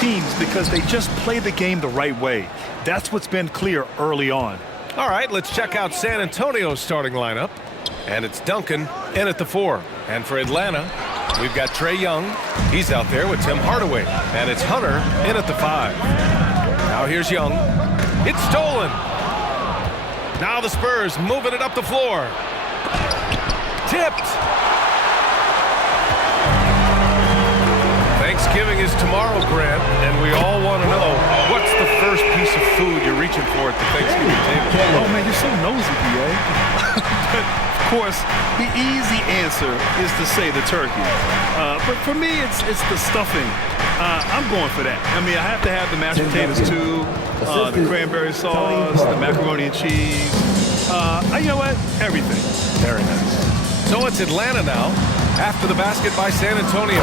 teams because they just play the game the right way. That's what's been clear early on. All right, let's check out San Antonio's starting lineup. And it's Duncan in at the 4. And for Atlanta, we've got Trae Young. He's out there with Tim Hardaway. And it's Hunter in at the 5. Now here's Young. It's stolen. Now the Spurs moving it up the floor. Tipped. Thanksgiving is tomorrow, Grant, and we all want to know, what's the first piece of food you're reaching for at the Thanksgiving table? Oh, man, you're so nosy, B.A. But, of course, the easy answer is to say the turkey. But for me, it's the stuffing. I'm going for that. I mean, I have to have the mashed potatoes, too, the cranberry sauce, the macaroni and cheese. You know what? Everything. Very nice. So it's Atlanta now, after the basket by San Antonio.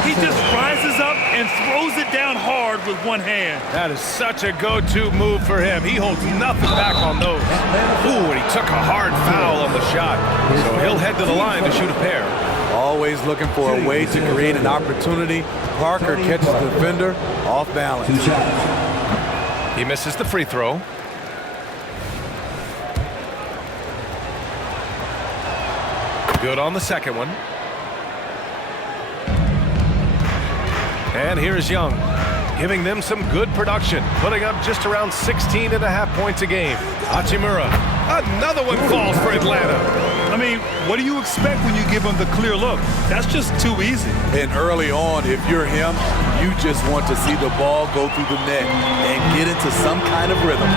He just rises up and throws it down hard with one hand. That is such a go-to move for him. He holds nothing back on those. Ooh, and he took a hard foul on the shot. So he'll head to the line to shoot a pair. Always looking for a way to create an opportunity. Parker catches the defender off balance. He misses the free throw. Good on the second one. And here's Young, giving them some good production, putting up just around 16.5 points a game. Hachimura, another one falls for Atlanta. I mean, what do you expect when you give him the clear look? That's just too easy. And early on, if you're him, you just want to see the ball go through the net and get into some kind of rhythm.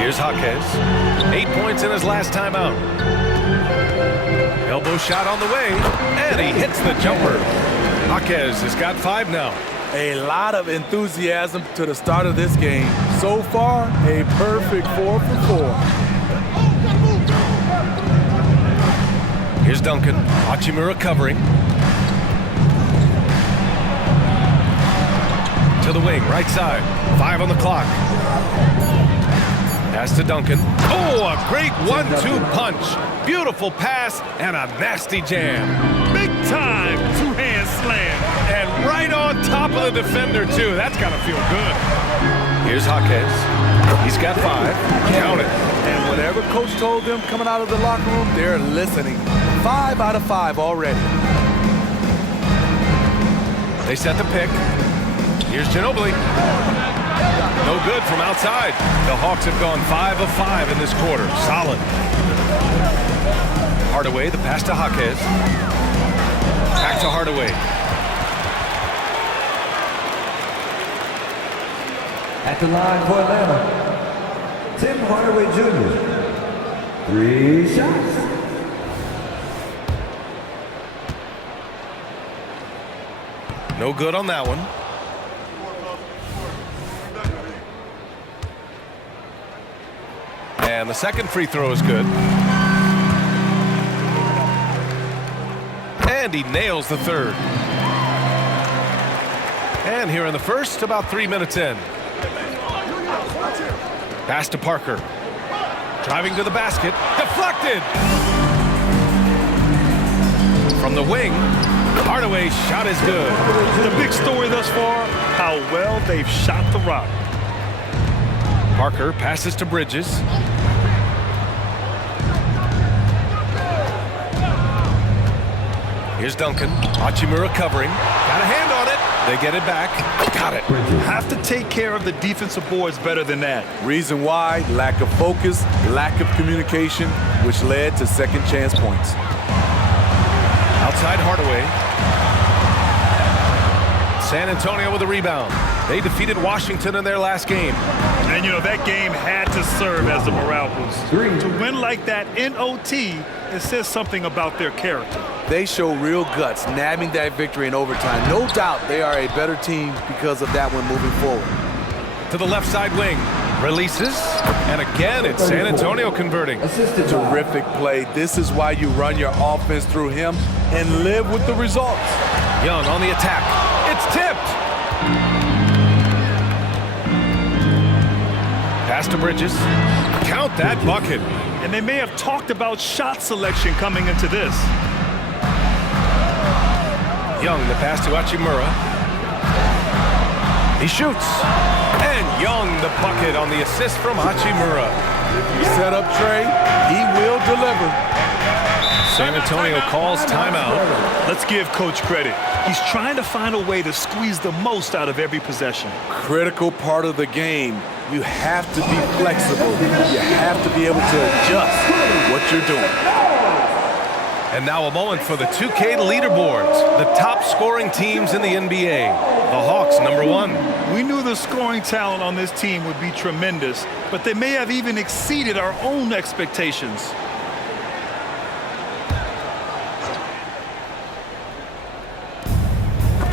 Here's Jaquez, 8 points in his last time out. Elbow shot on the way, and he hits the jumper. Jaquez has got 5 now. A lot of enthusiasm to the start of this game. So far, a perfect 4 for 4. Here's Duncan. Hachimura covering. To the wing, right side. 5 on the clock. Pass to Duncan. Oh, a great 1-2 punch. Beautiful pass and a nasty jam. Big time two-hand slam. And right on top of the defender, too. That's got to feel good. Here's Jaquez. He's got 5. Count it. And whatever coach told them coming out of the locker room, they're listening. 5 out of 5 already. They set the pick. Here's Ginobili. No good from outside. The Hawks have gone 5 of 5 in this quarter. Solid. Hardaway, the pass to Jaquez. Back to Hardaway. At the line for Atlanta, Tim Hardaway Jr. 3 shots. No good on that one. And the second free throw is good. And he nails the third. And here in the first, about 3 minutes in. Pass to Parker. Driving to the basket. Deflected! From the wing, Hardaway's shot is good. The big story thus far, how well they've shot the rock. Parker passes to Bridges. Here's Duncan. Hachimura covering. Got a hand on it. They get it back. Got it. Have to take care of the defensive boards better than that. Reason why, lack of focus, lack of communication, which led to second chance points. Outside Hardaway. San Antonio with a rebound. They defeated Washington in their last game. And, you know, that game had to serve as a morale boost. To win like that in OT, it says something about their character. They show real guts, nabbing that victory in overtime. No doubt they are a better team because of that one moving forward. To the left side wing. Releases. And again, it's San Antonio converting. Terrific play. This is why you run your offense through him and live with the results. Young on the attack. It's tipped. Pass to Bridges. Count that bucket. And they may have talked about shot selection coming into this. Young, the pass to Hachimura. He shoots. And Young the bucket on the assist from Hachimura. If you set up Trey, he will deliver. San Antonio calls timeout. Let's give Coach credit. He's trying to find a way to squeeze the most out of every possession. Critical part of the game. You have to be flexible. You have to be able to adjust what you're doing. And now a moment for the 2K leaderboards. The top scoring teams in the NBA. The Hawks, #1. We knew the scoring talent on this team would be tremendous, but they may have even exceeded our own expectations.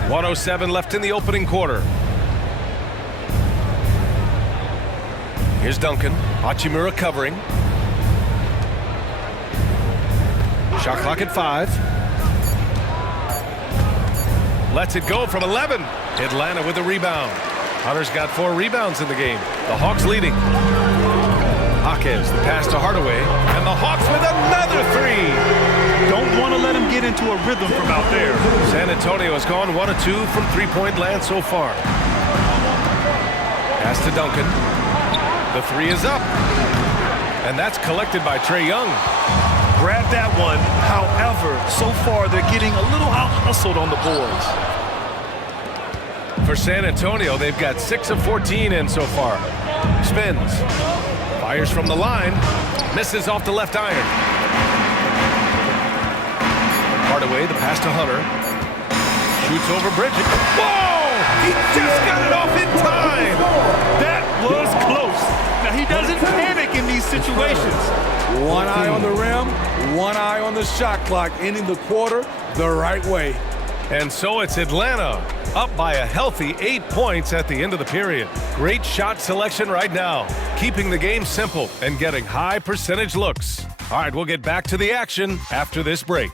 .107 left in the opening quarter. Here's Duncan. Hachimura covering. Shot clock at 5. Lets it go from 11. Atlanta with the rebound. Hunter's got 4 rebounds in the game. The Hawks leading. Jaquez, the pass to Hardaway. And the Hawks with another 3. Don't want to let him get into a rhythm from out there. San Antonio has gone 1 of 2 from three-point land so far. Pass to Duncan. The 3 is up. And that's collected by Trae Young. Grab that one. However, so far they're getting a little out-hustled on the boards. For San Antonio, they've got 6 of 14 in so far. Spins. Fires from the line. Misses off the left iron. Hardaway, the pass to Hunter. Shoots over Bridget. Whoa! He just got it off in time! That was close. Now, he doesn't panic in these situations. One eye on the rim, one eye on the shot clock, ending the quarter the right way. And so it's Atlanta, up by a healthy 8 points at the end of the period. Great shot selection right now, keeping the game simple and getting high percentage looks. All right, we'll get back to the action after this break.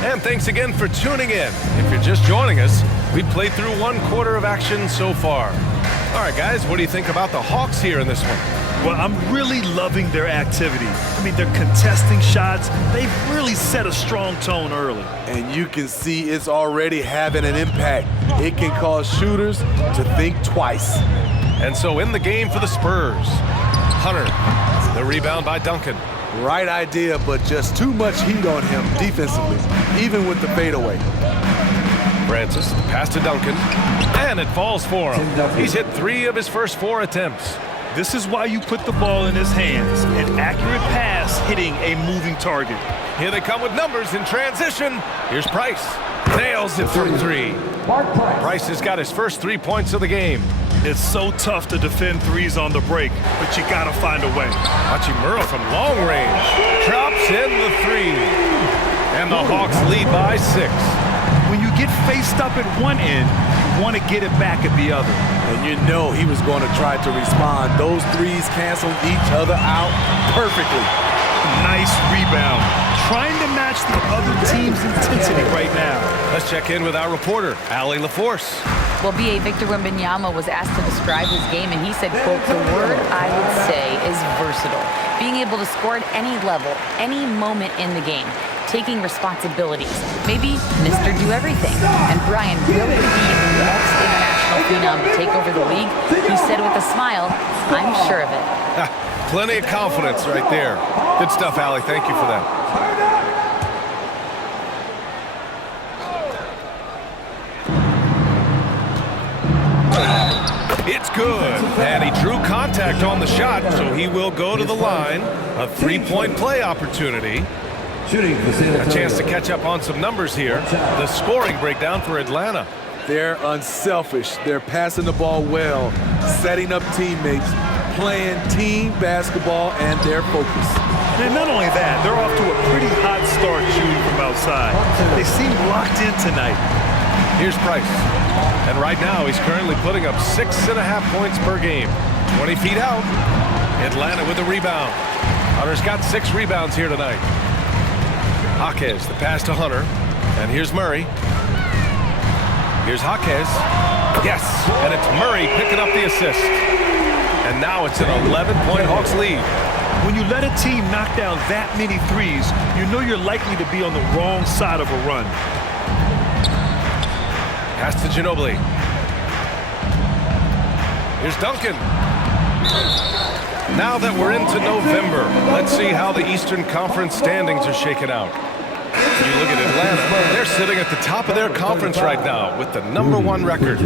And thanks again for tuning in. If you're just joining us, we played through 1 quarter of action so far. All right, guys, what do you think about the Hawks here in this one? Well, I'm really loving their activity. I mean, they're contesting shots. They've really set a strong tone early. And you can see it's already having an impact. It can cause shooters to think twice. And so in the game for the Spurs, Hunter, the rebound by Duncan. Right idea, but just too much heat on him defensively, even with the fadeaway. Francis, pass to Duncan, and it falls for him. He's hit 3 of his first 4 attempts. This is why you put the ball in his hands. An accurate pass hitting a moving target. Here they come with numbers in transition. Here's Price. Nails it from 3. Price has got his first 3 points of the game. It's so tough to defend threes on the break, but you gotta find a way. Hachimura from long range drops in the 3. And the Hawks lead by 6. When you get faced up at one end, you want to get it back at the other. And you know he was going to try to respond. Those threes canceled each other out perfectly. Nice rebound. Trying to match the other team's intensity right now. Let's check in with our reporter, Allie LaForce. Well, B.A. Victor Wembanyama was asked to describe his game, and he said, quote, "The word I would say is versatile. Being able to score at any level, any moment in the game, taking responsibilities, maybe Mr. Do Everything." And Brian, will it be the next international phenom to take over the league? He said with a smile, "I'm sure of it." Plenty of confidence right there. Good stuff, Allie. Thank you for that. It's good. And he drew contact on the shot, so he will go to the line. A 3-point play opportunity. A chance to catch up on some numbers here. The scoring breakdown for Atlanta. They're unselfish. They're passing the ball well, setting up teammates, playing team basketball, and they're focused. And not only that, they're off to a pretty hot start shooting from outside. They seem locked in tonight. Here's Price. And right now, he's currently putting up 6.5 points per game. 20 feet out. Atlanta with the rebound. Hunter's got 6 rebounds here tonight. Jaquez, the pass to Hunter. And here's Murray. Here's Jaquez. Yes, and it's Murray picking up the assist. And now it's an 11-point Hawks lead. When you let a team knock down that many threes, you know you're likely to be on the wrong side of a run. Pass to Ginobili. Here's Duncan. Now that we're into November, let's see how the Eastern Conference standings are shaking out. You look at Atlanta, they're sitting at the top of their conference right now with the #1 record.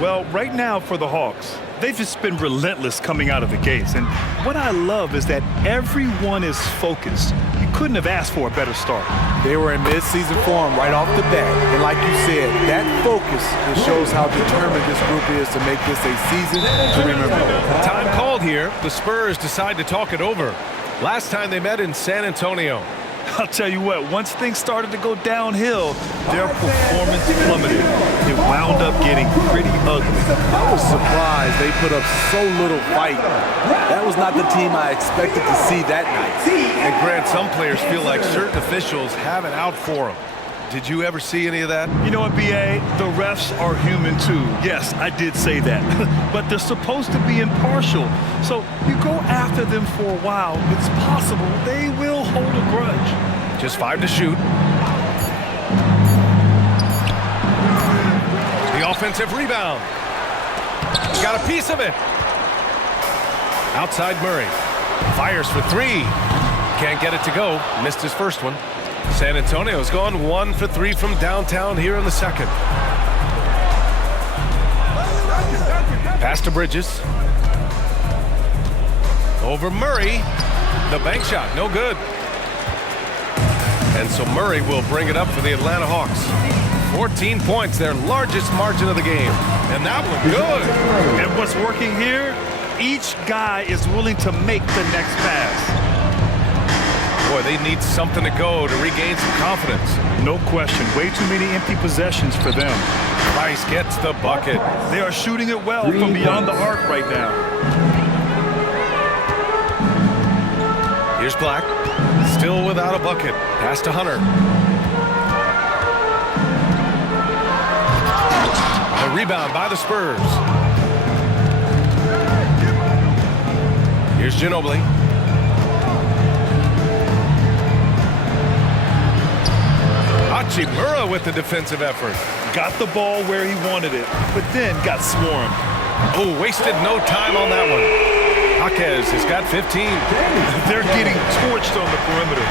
Well, right now for the Hawks, they've just been relentless coming out of the gates. And what I love is that everyone is focused. You couldn't have asked for a better start. They were in mid-season form right off the bat. And like you said, that focus just shows how determined this group is to make this a season to remember. Time called here. The Spurs decide to talk it over. Last time they met in San Antonio. I'll tell you what, once things started to go downhill, their performance plummeted. It wound up getting pretty ugly. I was surprised they put up so little fight. That was not the team I expected to see that night. And Grant, some players feel like certain officials have it out for them. Did you ever see any of that? You know what, B.A.? The refs are human too. Yes, I did say that. But they're supposed to be impartial. So you go after them for a while, it's possible they will hold a grudge. Just 5 to shoot. The offensive rebound. Got a piece of it. Outside Murray. Fires for 3. Can't get it to go. Missed his first one. San Antonio's gone 1 for 3 from downtown here in the second. Pass to Bridges. Over Murray. The bank shot, no good. And so Murray will bring it up for the Atlanta Hawks. 14 points, their largest margin of the game. And that one good. And what's working here? Each guy is willing to make the next pass. Boy, they need something to go to regain some confidence. No question. Way too many empty possessions for them. Price gets the bucket. They are shooting it well from beyond the arc right now. Here's Black. Still without a bucket. Pass to Hunter. The rebound by the Spurs. Here's Ginobili. Hachimura with the defensive effort. Got the ball where he wanted it, but then got swarmed. Oh, wasted no time on that one. Jaquez has got 15. They're getting torched on the perimeter.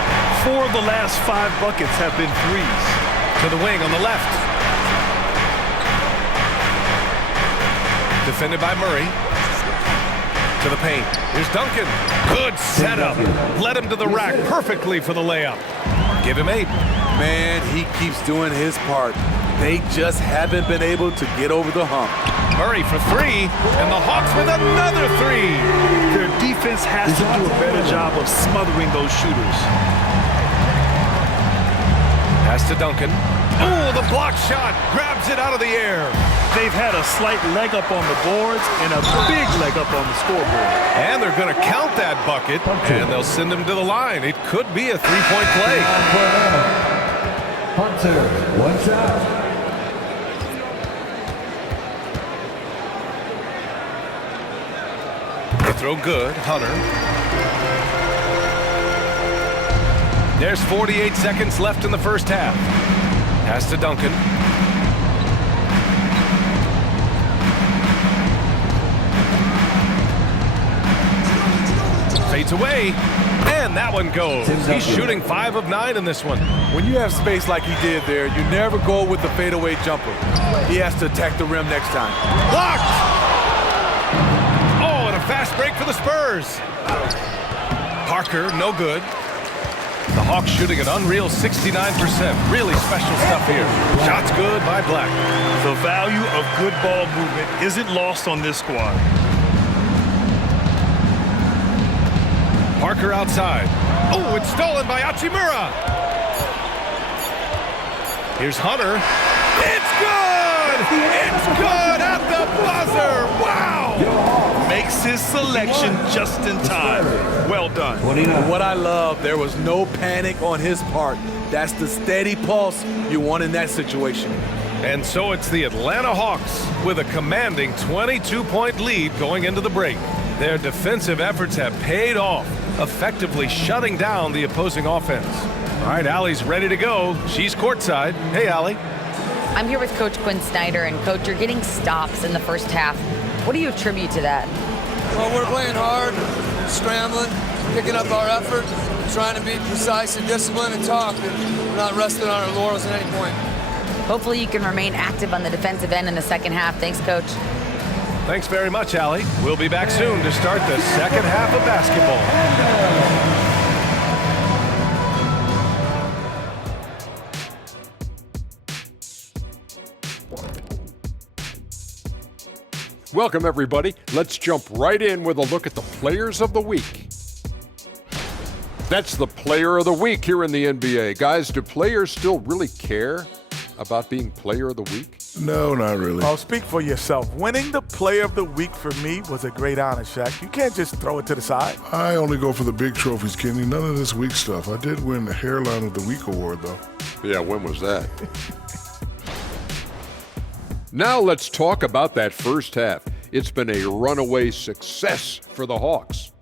4 of the last 5 buckets have been threes. To the wing on the left. Defended by Murray. To the paint. Here's Duncan. Good setup. Led him to the rack perfectly for the layup. Give him 8. Man, he keeps doing his part. They just haven't been able to get over the hump. Murray for 3, and the Hawks with another 3. Their defense has to do a better job of smothering those shooters. Pass to Duncan. Oh, the block shot. Grabs it out of the air. They've had a slight leg up on the boards and a big leg up on the scoreboard. And they're going to count that bucket, and they'll send him to the line. It could be a 3-point play. Hunter, 1 shot. They throw good. Hunter. There's 48 seconds left in the first half. Pass to Duncan. Fades away, and that one goes. He's shooting 5 of 9 in this one. When you have space like he did there, you never go with the fadeaway jumper. He has to attack the rim next time. Blocked! Oh, and a fast break for the Spurs. Parker, no good. The Hawks shooting an unreal 69%. Really special stuff here. Shots good by Black. The value of good ball movement isn't lost on this squad. Parker outside. Oh, it's stolen by Hachimura. Here's Hunter. It's good! It's good at the buzzer! Wow! Makes his selection just in time. Well done. What I love, there was no panic on his part. That's the steady pulse you want in that situation. And so it's the Atlanta Hawks with a commanding 22-point lead going into the break. Their defensive efforts have paid off, effectively shutting down the opposing offense. All right, Allie's ready to go. She's courtside. Hey, Allie. I'm here with Coach Quinn Snyder, and Coach, you're getting stops in the first half. What do you attribute to that? Well, we're playing hard, scrambling, picking up our effort, trying to be precise and disciplined and talk, and we're not resting on our laurels at any point. Hopefully you can remain active on the defensive end in the second half. Thanks, Coach. Thanks very much, Allie. We'll be back soon to start the second half of basketball. Welcome, everybody. Let's jump right in with a look at the Players of the Week. That's the Player of the Week here in the NBA. Guys, do players still really care about being Player of the Week? No, not really. Oh, speak for yourself. Winning the Player of the Week for me was a great honor, Shaq. You can't just throw it to the side. I only go for the big trophies, Kenny. None of this weak stuff. I did win the Hairline of the Week award, though. Yeah, when was that? Now let's talk about that first half. It's been a runaway success for the Hawks.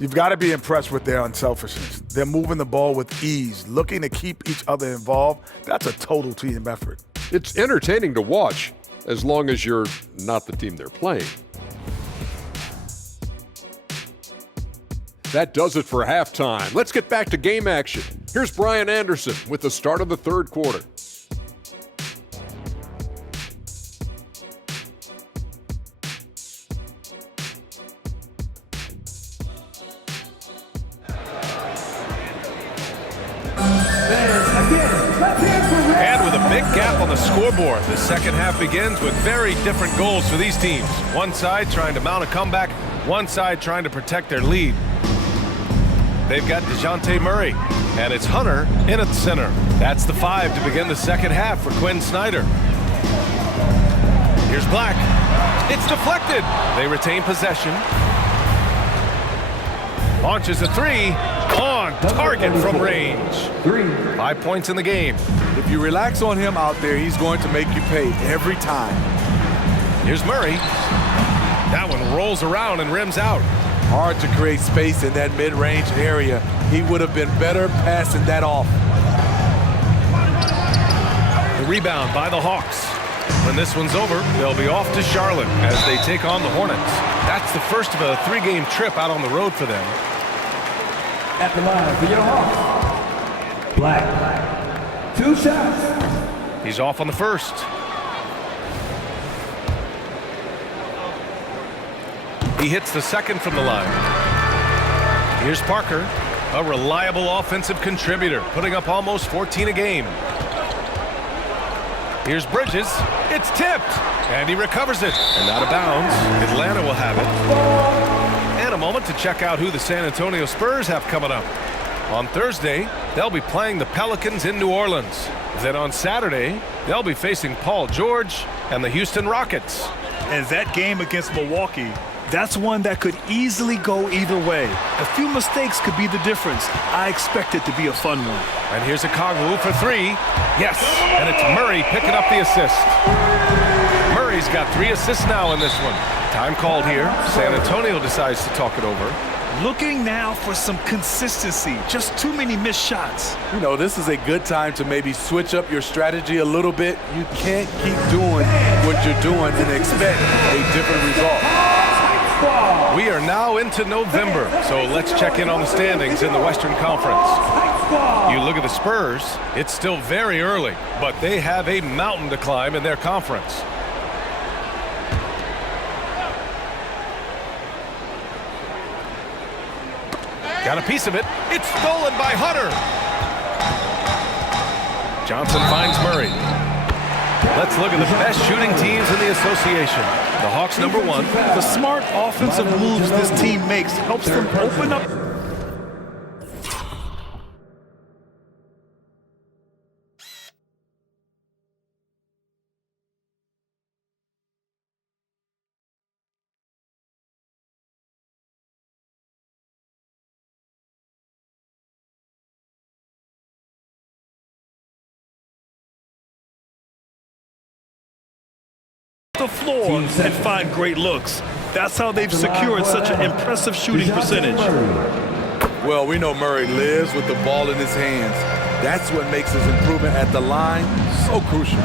You've got to be impressed with their unselfishness. They're moving the ball with ease, looking to keep each other involved. That's a total team effort. It's entertaining to watch, as long as you're not the team they're playing. That does it for halftime. Let's get back to game action. Here's Brian Anderson with the start of the third quarter. And with a big gap on the scoreboard, the second half begins with very different goals for these teams. One side trying to mount a comeback, one side trying to protect their lead. They've got DeJounte Murray, and it's Hunter in at the center. That's the 5 to begin the second half for Quinn Snyder. Here's Black. It's deflected. They retain possession. Launches a 3 on target from range. 5 points in the game. If you relax on him out there, he's going to make you pay every time. Here's Murray. That one rolls around and rims out. Hard to create space in that mid-range area. He would have been better passing that off. The rebound by the Hawks. When this one's over, they'll be off to Charlotte as they take on the Hornets. That's the first of a 3-game trip out on the road for them. At the line for your Hawks, Black. 2 shots. He's off on the first. He hits the second from the line. Here's Parker, a reliable offensive contributor, putting up almost 14 a game. Here's Bridges. It's tipped, and he recovers it. And out of bounds, Atlanta will have it. And a moment to check out who the San Antonio Spurs have coming up. On Thursday, they'll be playing the Pelicans in New Orleans. Then on Saturday, they'll be facing Paul George and the Houston Rockets. And that game against Milwaukee, that's one that could easily go either way. A few mistakes could be the difference. I expect it to be a fun one. And here's a Okongwu for 3. Yes, and it's Murray picking up the assist. Murray's got 3 assists now in this one. Time called here. San Antonio decides to talk it over. Looking now for some consistency. Just too many missed shots. You know, this is a good time to maybe switch up your strategy a little bit. You can't keep doing what you're doing and expect a different result. We are now into November, so let's check in on the standings in the Western Conference. You look at the Spurs, it's still very early, but they have a mountain to climb in their conference. Got a piece of it. It's stolen by Hunter. Johnson finds Murray. Let's look at the best shooting teams in the association. The Hawks, number 1. The smart offensive moves this team makes helps them open up the floor and find great looks. That's how they've secured such an impressive shooting percentage. Well, we know Murray lives with the ball in his hands. That's what makes his improvement at the line so crucial.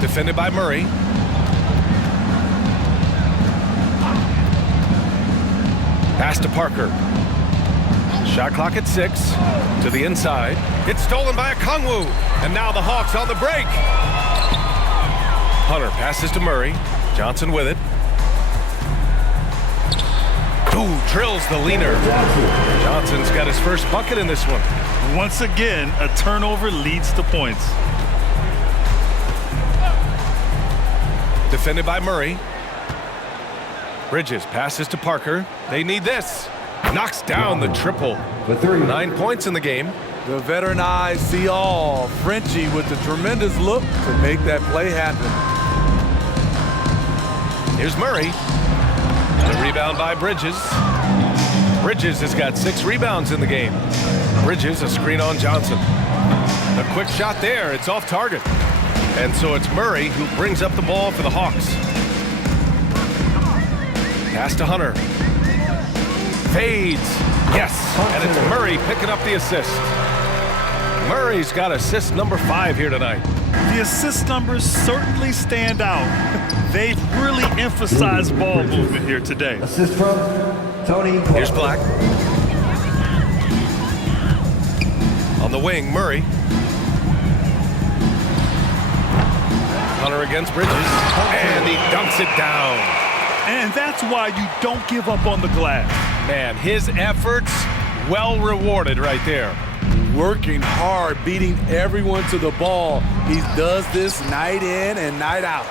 Defended by Murray. Pass to Parker. Shot clock at 6. To the inside. It's stolen by Okongwu. And now the Hawks on the break. Hunter passes to Murray. Johnson with it. Ooh, drills the leaner. Johnson's got his first bucket in this one. Once again, a turnover leads to points. Defended by Murray. Bridges passes to Parker. They need this. Knocks down the triple. 9 points in the game. The veteran eyes see all. Frenchie with the tremendous look to make that play happen. Here's Murray. The rebound by Bridges. Bridges has got 6 rebounds in the game. Bridges, a screen on Johnson. A quick shot there. It's off target. And so it's Murray who brings up the ball for the Hawks. Pass to Hunter. Fades. Yes. And it's Murray picking up the assist. Murray's got assist number 5 here tonight. The assist numbers certainly stand out. They've really emphasized ball movement here today. Assist from Tony. Here's Black. On the wing, Murray. Hunter against Bridges. And he dunks it down. And that's why you don't give up on the glass. Man, his efforts well rewarded right there. Working hard, beating everyone to the ball. He does this night in and night out.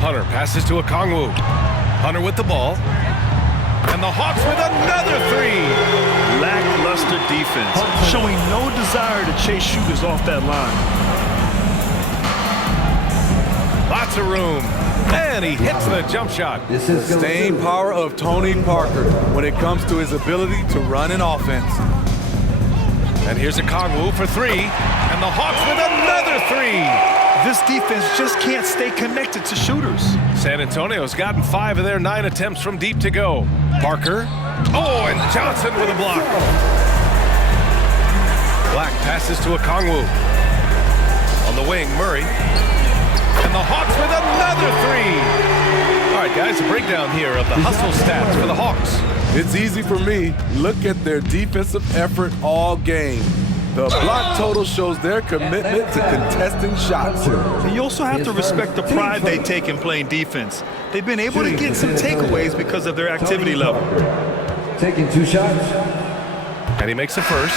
Hunter passes to Okongwu. Hunter with the ball. And the Hawks with another 3. Lackluster defense, showing no desire to chase shooters off that line. Lots of room. And he hits the jump shot. The staying power of Tony Parker when it comes to his ability to run an offense. And here's Okongwu for 3. And the Hawks with another 3. This defense just can't stay connected to shooters. San Antonio's gotten 5 of their 9 attempts from deep to go. Parker. Oh, and Johnson with a block. Black passes to Okongwu. On the wing, Murray. And the Hawks with another 3. All right, guys, a breakdown here of the hustle stats for the Hawks. It's easy for me. Look at their defensive effort all game. The block total shows their commitment to contesting shots. And you also have to respect the pride they take in playing defense. They've been able to get some takeaways because of their activity level. Taking 2 shots. And he makes a first.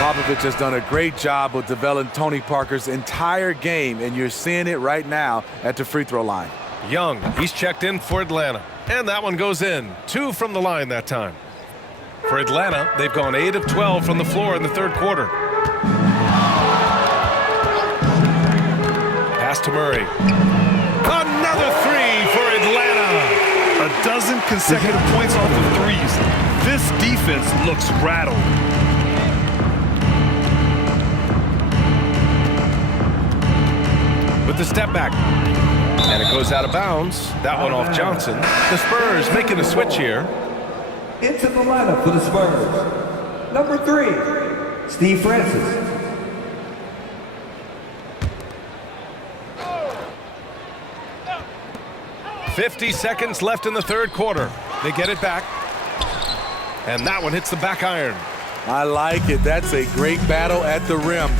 Popovich has done a great job of developing Tony Parker's entire game, and you're seeing it right now at the free throw line. Young, he's checked in for Atlanta. And that one goes in. 2 from the line that time. For Atlanta, they've gone 8 of 12 from the floor in the third quarter. Pass to Murray. Another 3 for Atlanta. A dozen consecutive points off of threes. This defense looks rattled. With the step back. And it goes out of bounds. That one off Johnson. The Spurs making a switch here. Into the lineup for the Spurs. Number 3, Steve Francis. $50 seconds left in the third quarter. They get it back. And that one hits the back iron. I like it. That's a great battle at the rim.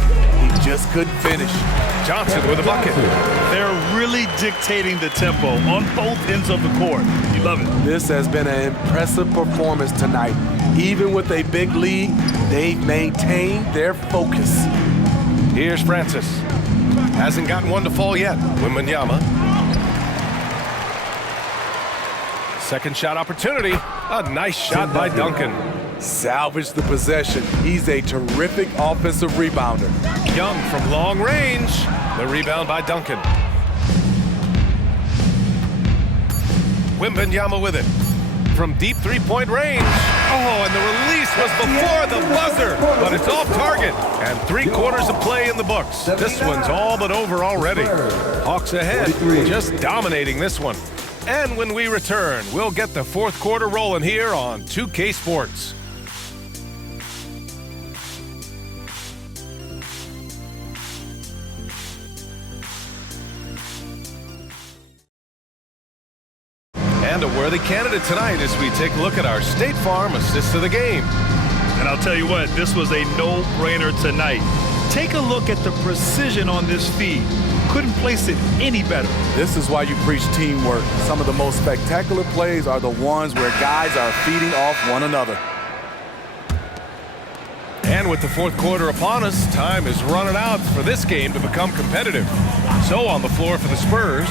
He just couldn't finish. Johnson with a bucket. They're really dictating the tempo on both ends of the court. You love it. This has been an impressive performance tonight. Even with a big lead, they've maintained their focus. Here's Francis. Hasn't gotten one to fall yet. Wembanyama. Second shot opportunity. A nice shot by Duncan. Salvage the possession. He's a terrific offensive rebounder. Young from long range. The rebound by Duncan. Wembanyama with it. From deep three-point range. Oh, and the release was before the buzzer, but it's off target. And 3 quarters of play in the books. This one's all but over already. Hawks ahead, just dominating this one. And when we return, we'll get the 4th quarter rolling here on 2K Sports. And a worthy candidate tonight as we take a look at our State Farm assist of the game. And I'll tell you what, this was a no-brainer tonight. Take a look at the precision on this feed. Couldn't place it any better. This is why you preach teamwork. Some of the most spectacular plays are the ones where guys are feeding off one another. And with the 4th quarter upon us, time is running out for this game to become competitive. So on the floor for the Spurs,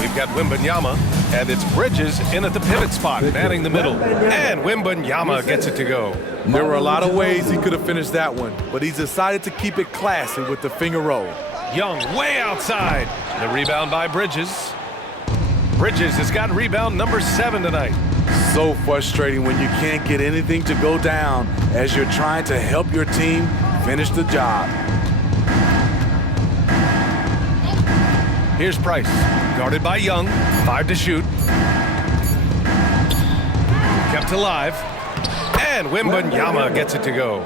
we've got Wembanyama, and it's Bridges in at the pivot spot, manning the middle. And Wembanyama gets it to go. There were a lot of ways he could have finished that one, but he's decided to keep it classy with the finger roll. Young way outside. The rebound by Bridges. Bridges has got rebound number 7 tonight. So frustrating when you can't get anything to go down as you're trying to help your team finish the job. Here's Price, guarded by Young, 5 to shoot. Kept alive. And Wembanyama gets it to go.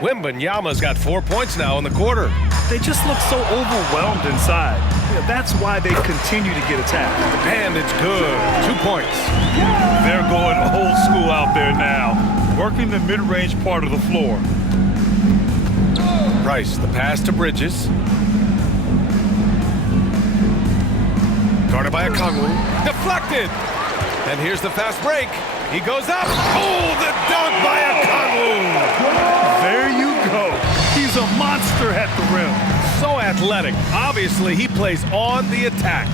Wembanyama's got 4 points now in the quarter. They just look so overwhelmed inside. Yeah, that's why they continue to get attacked. And it's good. 2 points. They're going old school out there now, working the mid-range part of the floor. Price, the pass to Bridges. Guarded by Okongwu. Deflected. And here's the fast break. He goes up. Oh, the dunk by Okongwu. There you go. He's a monster at the rim. So athletic. Obviously, he plays on the attack.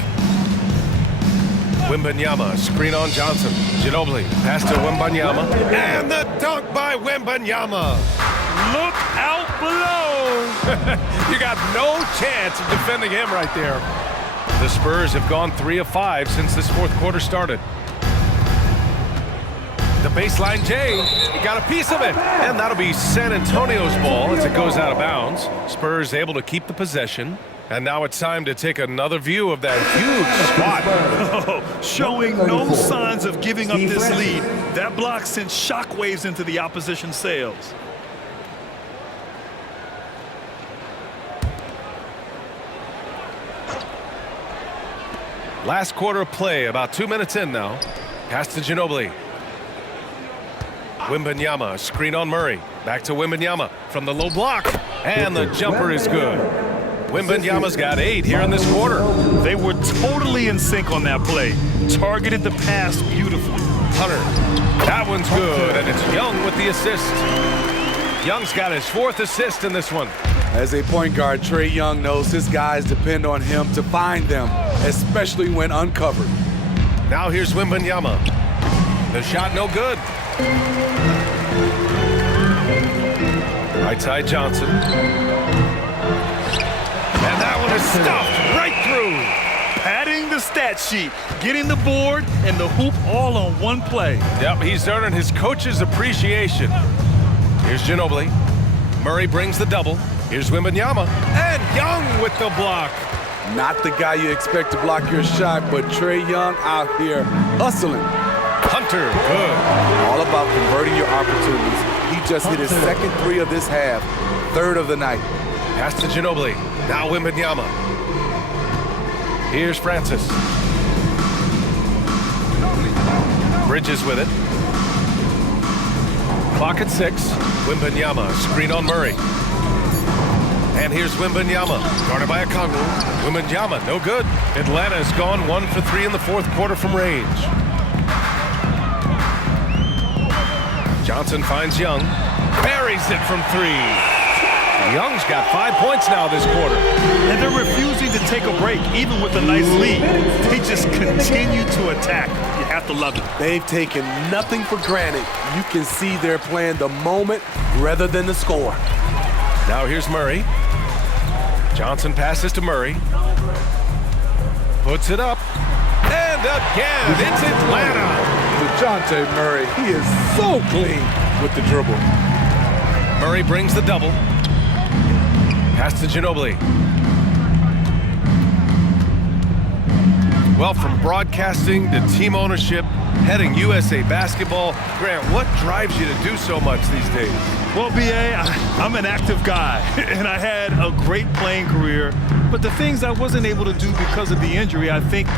Wembanyama, screen on Johnson. Ginobili, pass to Wembanyama. And the dunk by Wembanyama. Look out below. You got no chance of defending him right there. The Spurs have gone 3 of 5 since this 4th quarter started. The baseline J, he got a piece of it. And that'll be San Antonio's ball as it goes out of bounds. Spurs able to keep the possession. And now it's time to take another view of that huge spot. Showing no signs of giving up this lead. That block sent shockwaves into the opposition sails. Last quarter of play, about 2 minutes in now. Pass to Ginobili. Wembanyama, screen on Murray. Back to Wembanyama from the low block. And the jumper is good. Wembanyama's got 8 here in this quarter. They were totally in sync on that play. Targeted the pass beautifully. Hunter, that one's good, and it's Young with the assist. Young's got his 4th assist in this one. As a point guard, Trae Young knows his guys depend on him to find them, especially when uncovered. Now here's Wembanyama. The shot no good. Right side Johnson. And that one is stuffed right through. Padding the stat sheet, getting the board and the hoop all on one play. Yep, he's earning his coach's appreciation. Here's Ginobili. Murray brings the double. Here's Wembanyama. And Young with the block. Not the guy you expect to block your shot, but Trae Young out here hustling. Hunter, good. All about converting your opportunities. He just hit his 2nd 3 of this half, 3rd of the night. Pass to Ginobili. Now Wembanyama. Here's Francis. Bridges with it. Clock at 6. Wembanyama, screen on Murray. And here's Wembanyama, guarded by Okongwu. Wembanyama, no good. Atlanta's gone 1 for 3 in the 4th quarter from range. Johnson finds Young, buries it from 3. Young's got 5 points now this quarter. And they're refusing to take a break, even with a nice lead. They just continue to attack. You have to love it. They've taken nothing for granted. You can see they're playing the moment rather than the score. Now here's Murray. Johnson passes to Murray. Puts it up. And again, it's Atlanta. DeJounte Murray, he is so clean with the dribble. Murray brings the double. Pass to Ginobili. Well, from broadcasting to team ownership, heading USA Basketball, Grant, what drives you to do so much these days? Well, B.A., I'm an active guy, and I had a great playing career, but the things I wasn't able to do because of the injury, I think,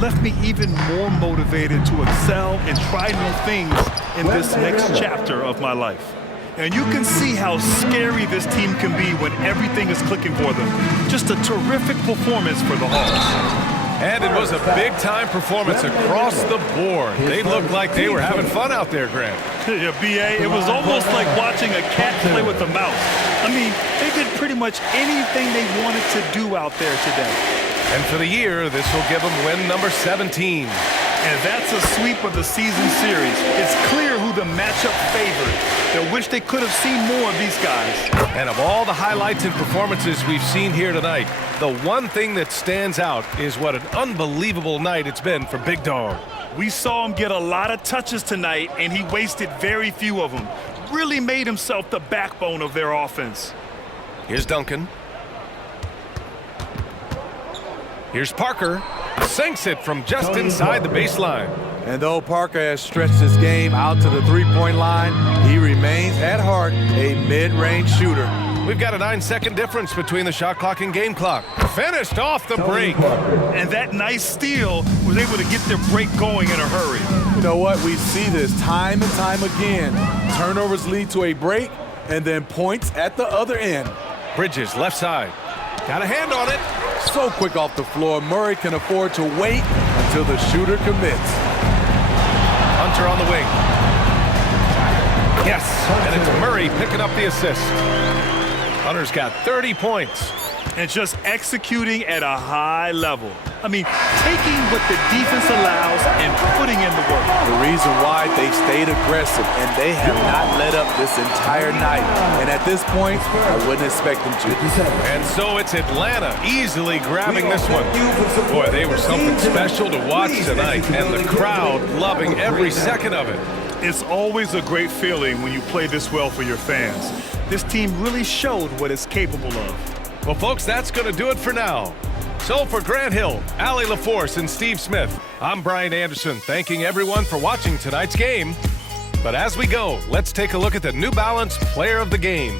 left me even more motivated to excel and try new things in this next chapter of my life. And you can see how scary this team can be when everything is clicking for them. Just a terrific performance for the Hawks. And it was a big-time performance across the board. They looked like they were having fun out there, Grant. Yeah, B.A., it was almost like watching a cat play with a mouse. I mean, they did pretty much anything they wanted to do out there today. And for the year, this will give them win number 17. And that's a sweep of the season series. It's clear who the matchup favored. They wish they could have seen more of these guys. And of all the highlights and performances we've seen here tonight, the one thing that stands out is what an unbelievable night it's been for Big Dog. We saw him get a lot of touches tonight, and he wasted very few of them. Really made himself the backbone of their offense. Here's Duncan. Here's Parker. Sinks it from just inside the baseline. And though Parker has stretched his game out to the three-point line, he remains at heart a mid-range shooter. We've got a 9-second difference between the shot clock and game clock. Finished off the break. And that nice steal was able to get their break going in a hurry. You know what? We see this time and time again. Turnovers lead to a break and then points at the other end. Bridges, left side. Got a hand on it. So quick off the floor, Murray can afford to wait until the shooter commits. Hunter on the wing. Yes, and it's Murray picking up the assist. Hunter's got 30 points. And just executing at a high level. I mean, taking what the defense allows and putting in the work. The reason why they stayed aggressive, and they have not let up this entire night. And at this point, I wouldn't expect them to. And so it's Atlanta easily grabbing this one. Boy, they were something special to watch tonight, and the crowd loving every second of it. It's always a great feeling when you play this well for your fans. This team really showed what it's capable of. Well, folks, that's going to do it for now. So for Grant Hill, Allie LaForce, and Steve Smith, I'm Brian Anderson, thanking everyone for watching tonight's game. But as we go, let's take a look at the New Balance Player of the Game.